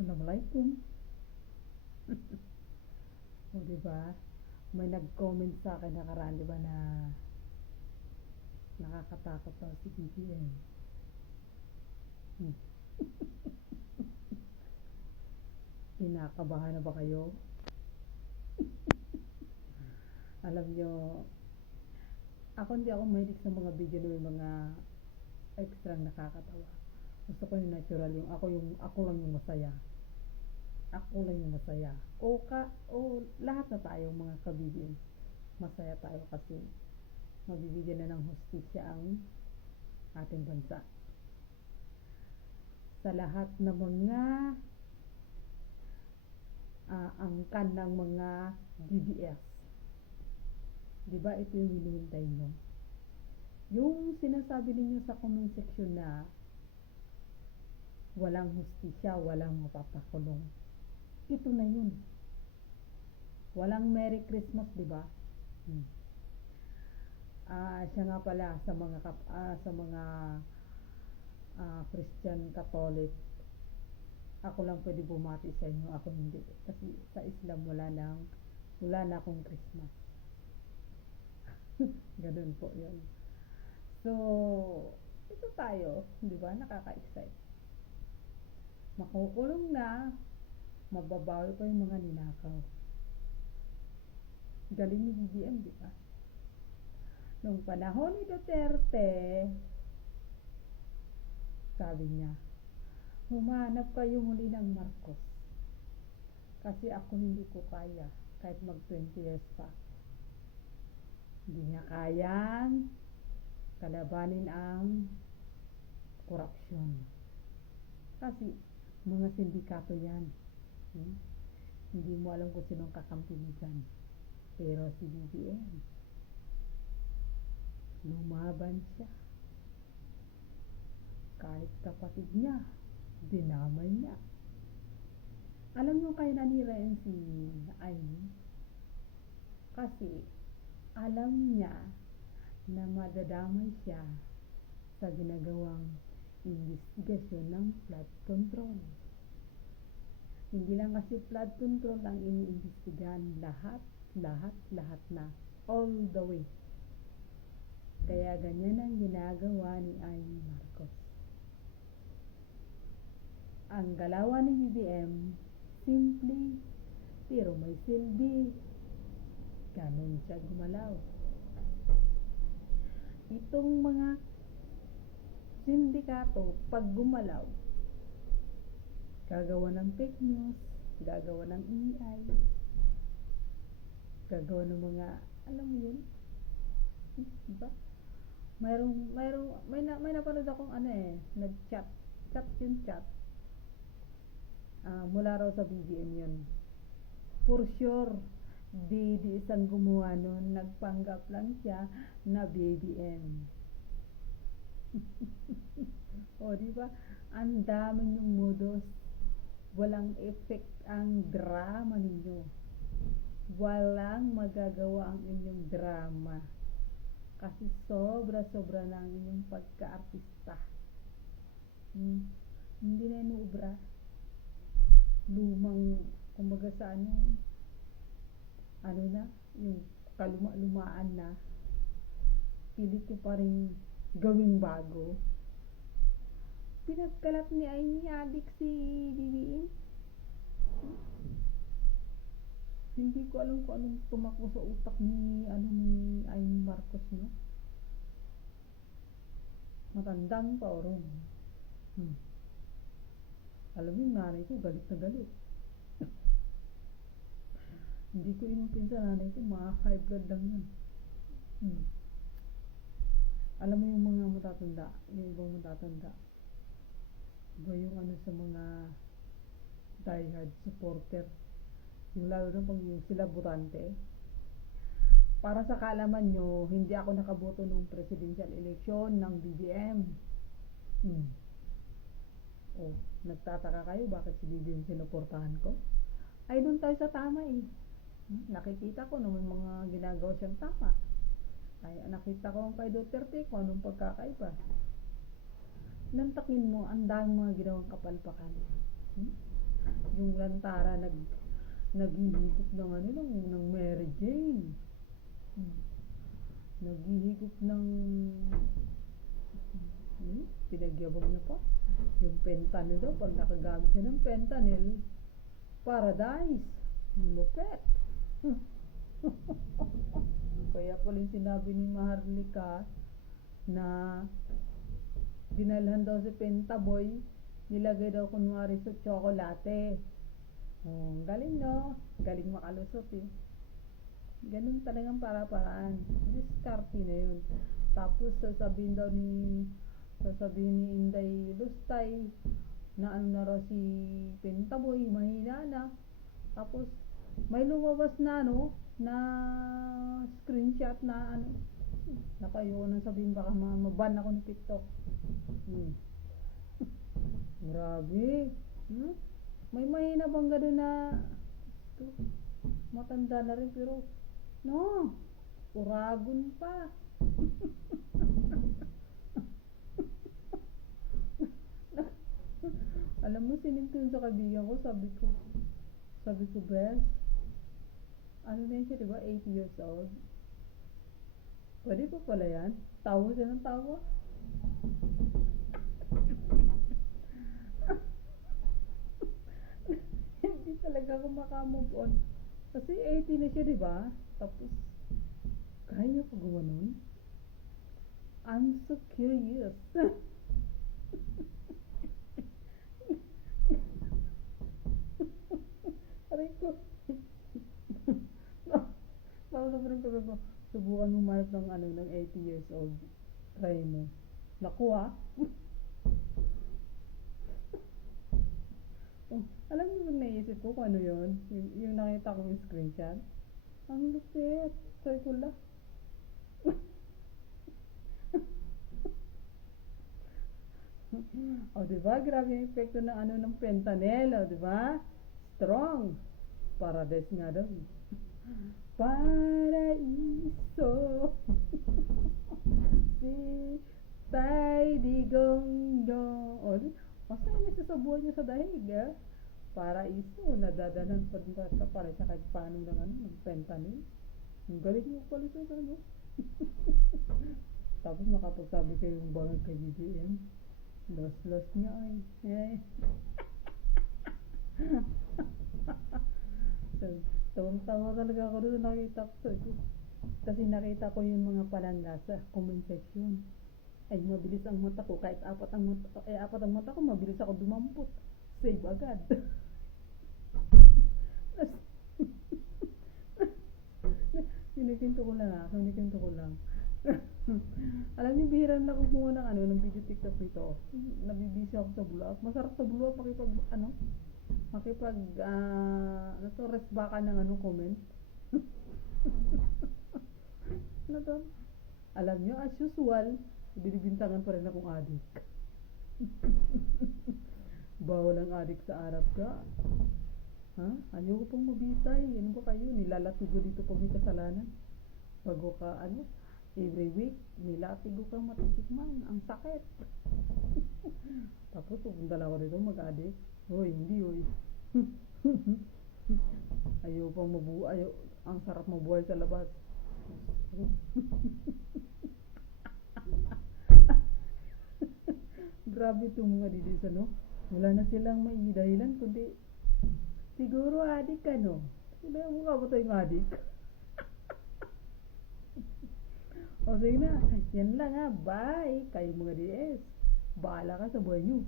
Assalamualaikum. O, diba? May nag-comment sa akin nakaraan, diba, na nakakatakot daw si BBM. Hmm. Kinakabahan na ba kayo? Alam nyo, hindi ako mahilig sa mga video na may mga extra nakakatawa. Gusto ko yung natural, yung ako lang yung masaya. Ako lang yung masaya. O lahat na tayo mga ka-BBM. Masaya tayo kasi mabibigyan na ng hustisya ang ating bansa. Sa lahat ng mga angkan ng mga DDS. Diba ito yung hinihintay nyo? Yung sinasabi ninyo sa comment section na walang hustisya, walang mapapakulong. Ito na yun. Walang Merry Christmas, diba? Siya nga pala sa mga Christian Catholic, ako lang pwede bumati sa inyo, ako hindi. Kasi sa Islam wala na akong Christmas. Ganun po yun. So, ito tayo, di ba? Nakaka-excite. Makukulong na, mababawi pa yung mga ninakaw. Galing ni BBM, di ba? Nung panahon ni Duterte, sabi niya, humanap kayo muli ng Marcos. Kasi ako hindi ko kaya, kahit mag 20 years pa. Hindi niya kayang kalabanin ang korupsyon. Kasi mga sindikato yan. Hindi mo alam kung sinong kakampi mo dyan. Pero si BBM, lumaban siya. Kahit kapatid niya, dinamay niya. Alam niyo kayo nanirain si Aimee? Kasi alam niya na madadamay siya sa ginagawang investigasyon ng flood control. Hindi lang kasi flood control ang iniimbestigahan, lahat na, all the way. Kaya ganyan ang ginagawa ni Aimee Marcos. Ang galawan ni BBM, simple, pero may silbi. Ganon siya gumalaw. Itong mga sindikato, pag gumalaw, gagawa ng fake news, gagawa ng AI, gagawa ng mga, alam mo yun? Diba? May napanood akong nag-chat yung chat. Mula raw sa BBM yun. For sure, di isang gumawa nun, nagpanggap lang siya na BBM. O, diba? Ang dami nyong modus. Walang effect ang drama ninyo. Walang magagawa ang inyong drama. Kasi sobra-sobra na ang inyong pagka-artista. Hindi na inuubra. Lumang, kumbaga sa yung kaluma-lumaan na, pilit ko pa rin gawing bago. Pinagkalat ni Aimee adik si BBM. Hindi ko alam kung anong tumakbo sa utak ni Aimee Marcos, no? Matandang pa orong. Alam mo yung nanay ko, galit na galit. Hindi ko inumpin sa nanay ko, mga high blood lang yan. Alam mo yung mga matatanda, yung ibang matatanda, iba yung sa mga diehard supporter, yung lalo na pag yung sila butante. Para sa kaalaman nyo, hindi ako nakaboto ng presidential election ng BBM. Nagtataka kayo bakit si BBM sinuportahan ko? Ay, doon tayo sa tama eh. Nakikita ko na may mga ginagawa siyang tama. Ay, nakita ko kay Duterte kung anong pagkakaiba. Lantakin mo, ang daming mga ginawang kapalpakan. Yung lantara naghihigop ng ano ng Mary Jane. Hmm. Naghihigop ng pinagyabang niya pa. Yung fentanyl daw, pag nakagamit siya ng fentanyl, paradise. Lupet. Kaya pala yung sinabi ni Maharlika na dinalhan daw si Pentaboy, nilagay daw kunwari sa tsokolate. Oh, galing no? Galing makalusot eh. Ganun talagang para-paraan. Diskarte na yun. Tapos sasabihin ni Inday Lustay na ano na raw si Pentaboy, mahina na. Tapos may lumabas na na screenshot na nakayo nang sabihin baka maban ako ng TikTok. Grabe. May mahina bang gano'n na matanda na rin pero no, uragon pa. Alam mo, sinintin sa kaibigan ko, sabi ko, Bes, ano na yun siya, diba? 80 years old. Pwede pa pala yan? Tawa siya ng tawa. Hindi talaga ako makamove on. Kasi 80 na siya, diba? Tapos, kaya niya pa gumanon? I'm so curious. Aray ko. Subukan mo manap ng ng 80 years old. Try mo. Naku ah. Alam mo bang naisip ko kung ano yun? Yung nakita ko yung screenshot. Ang lupit. Try ko lang. O diba? Grabe yung epekto ng ng fentanyl. O diba? Strong. Paradise nga daw. Paraiso. Si Tay Digong. O, basta yung nagsasabuhan niya sa dahig, Paraiso. Nadadanan pa din ka para sa kahit paano ng fentanyl. Ang galing mo pala sa Tapos makapagsabi kayo yung bangag kay BBM. Los niya ay. Tawang-tawa talaga ako doon nakita ko. Kasi nakita ko yung mga palanda sa comment section. Ay, mabilis ang mata ko. Kahit apat ang mata ko, mabilis ako dumampot. Save agad. Kinikinto ko lang. Alam niyo, bihira na kumuha ng video TikTok nito. Nabibisi ako sa bulak. Masarap sa bulak resbaka ng comment. Alam niyo, as usual, binibintangan pa rin akong adik. Bawal ang adik sa Arab ka. Ayaw ko pong mabitay. Ano ba kayo? Nilalatigo dito pag may kasalanan. Bago ka, every week, nilatigo kang matitikman. Ang sakit. Tapos, pupunta lang ako dito mag-adik. Hoy, hindi, hoy. Ayaw pang mabuhay. Ang sarap mabuhay sa labas. Grabe itong mga didis, wala na silang maidahilan, kundi siguro adik ka, Sila mukha ba tayong adik? O sige na, yan lang bye, kayo mga DS, bahala ka sa buhay nyo.